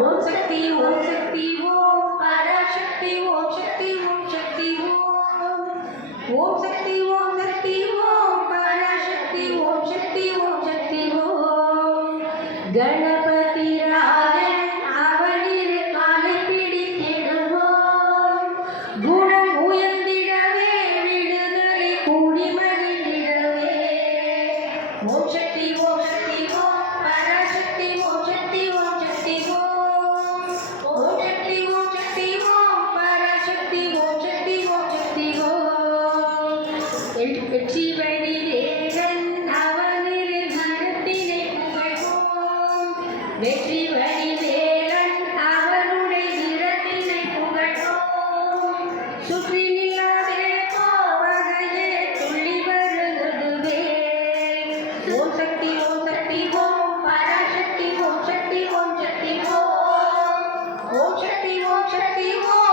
ஓம் சக்தி ஓம் சக்தி ஓம் பராசக்தி ஓம் சக்தி ஓம் சக்தி ஓம் ஓம் சக்தி ஓம் சக்தி ஓம் பராசக்தி ஓம் சக்தி ஓம் சக்தி ஓம் கணபதி ராஜன் அவனில் காலை பிடித்திடுவோம் குணம் உயர்ந்திடவே விடுதலை கூடி மகிழ்ந்திடவே ஓம் சக்தி ஓம் சக்தி ஓம் பராசக்தி ஓம் சக்தி ஓம் சக்தி ஓம் ஓம் சக்தி ஓம் சக்தி ஓம் பராசக்தி ஓம் சக்தி ஓம் சக்தி ஓம் வெற்றி வடிவேலன் அவனில் மனத்தினை புகழ்வோம் வெற்றி வடிவேலன் அவனுடைய இரத்தினை புகழ்வோம் சுற்றி நில்லாதே போவதையே துள்ளி வருகிறதுவே ஓம் சக்தி ஓம் சக்தி ஓம் பராசக்தி ஓம் சக்தி ஓம் சக்தி ஓம் ஓம் சக்தி ஓம் சக்தி ஓம்